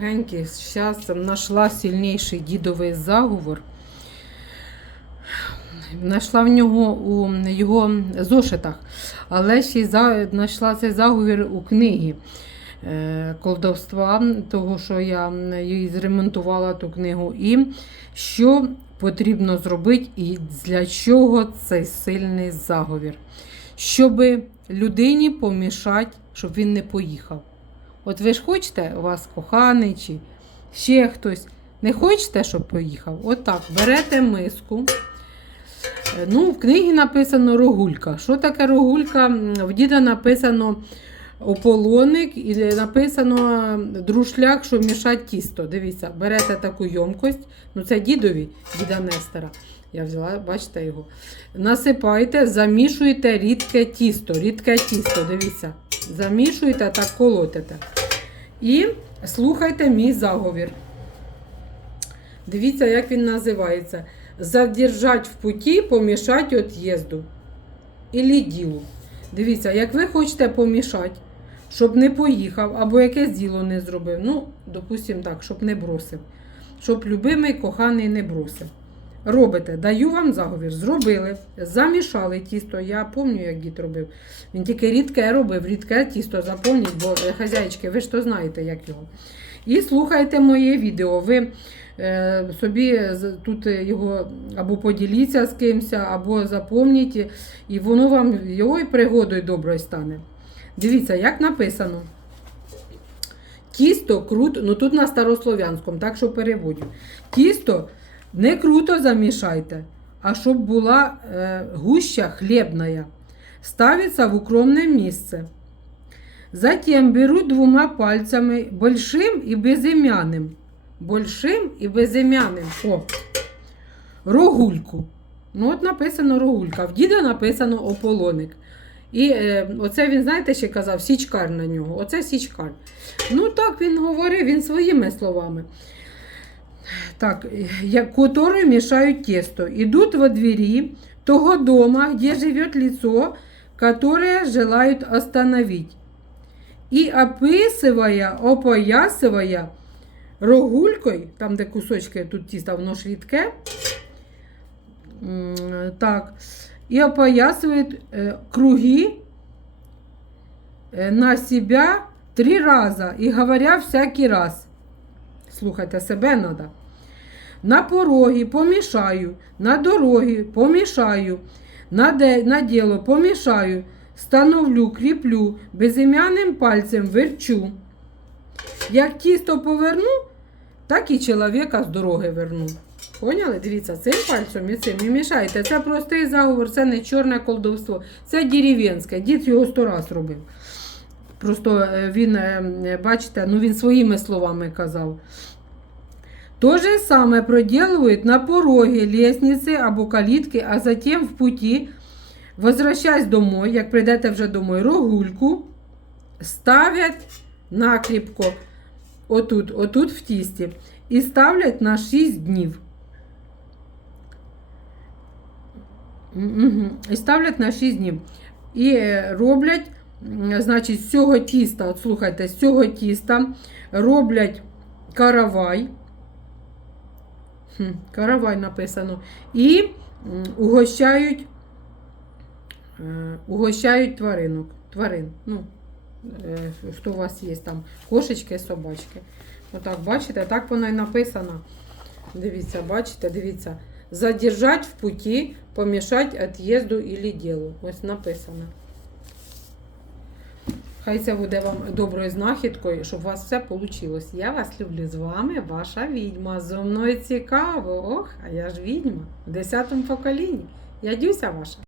Геньки, зараз знайшла сильніший дідовий заговор. Знайшла в нього у його зошитах, але ще й знайшла цей заговір у книгі е, колдовства, того, що я її зремонтувала ту книгу. І що потрібно зробити, і для чого цей сильний заговір? Щоб людині помішати, щоб він не поїхав. От ви ж хочете, у вас коханий чи ще хтось. Не хочете, щоб поїхав? Отак, берете миску. Е, Ну, в книгі написано рогулька. Що таке рогулька? В діда написано ополоник і написано друшляк, що мішать тісто. Дивіться, берете таку йомкость. Ну, це дідові, діда Нестера. Я взяла, бачите його. Насипайте, замішуєте рідке тісто. Рідке тісто, дивіться. Замішуєте так колотите. І слухайте мій заговір. Дивіться, як він називається. Задержать в путі, помішать от'їзду. Ілі ділу. Дивіться, як ви хочете помішати, щоб не поїхав або якесь діло не зробив. Ну, допустимо так, щоб не бросив. Щоб любимий коханий не бросив. Робите, даю вам заговір. Зробили, замішали тісто. Я пам'ятаю, як дід робив. Він тільки рідке робив, рідке тісто запомніть, бо е, ви ж то знаєте, як його. І слухайте моє відео. Ви е, собі тут його або поділіться з кимось, або запомніть, і воно вам його і пригодою доброю стане. Дивіться, як написано. Тісто круто, ну тут на старослов'янському, так що переводю. Тісто не круто замішайте, а щоб була е, гуща хлебная. Ставится в укромное место. Затем берут двумя пальцами большим и безымянным. Большим і безім'яним. О, рогульку. Ну, от написано рогулька. В діда написано ополоник. І е, оце він, знаєте, ще казав, січкар на нього. Оце січкар. Ну, так він говорив, він своїми словами. Так, которые мешают тесто. Идут во двери того дома, где живет лицо, которое желают остановить. И описывая, опоясывая рогулькою, там, де кусочки тут тіста, воно ж Так. И опоясывает э, круги э, на себя три раза. И говоря всякий раз. Слухайте, себе треба. На порогі помішаю, на дорогі помішаю, на, де, на діло помішаю, становлю, кріплю, безім'яним пальцем верчу. Як тісто поверну, так і чоловіка з дороги верну. Поняли? Дивіться, цим пальцем і цим не мішайте. Це простий заговор, це не чорне колдовство, це дерев'янське. Дід його сто раз робив. Просто е, він, е, бачите, ну він своїми словами казав. То же самое проделывают на пороге лестницы або калітки, а затем в путі, возвращаясь домой, як прийдете вже домой, рогульку ставлять накріпко отут, отут в тісті, і ставлять на 6 днів. І ставлять на 6 днів. І е, роблять, значить, з цього тіста, от слухайте, з цього тіста роблять каравай. Хм, Каравай написано. І угощають, е, угощають тваринок. Тварин. Ну, е, хто у вас є там? Кошечки, собачки. Отак, бачите, так воно і написано. Дивіться, бачите, дивіться. Задержать в путі, помішать от'їзду или ділу. Ось написано. Хай це буде вам доброю знахідкою, щоб у вас все вийшло. Я вас люблю з вами, ваша відьма. Зо мною цікаво. Ох, а я ж відьма в 10 поколінні. Я Дюся ваша.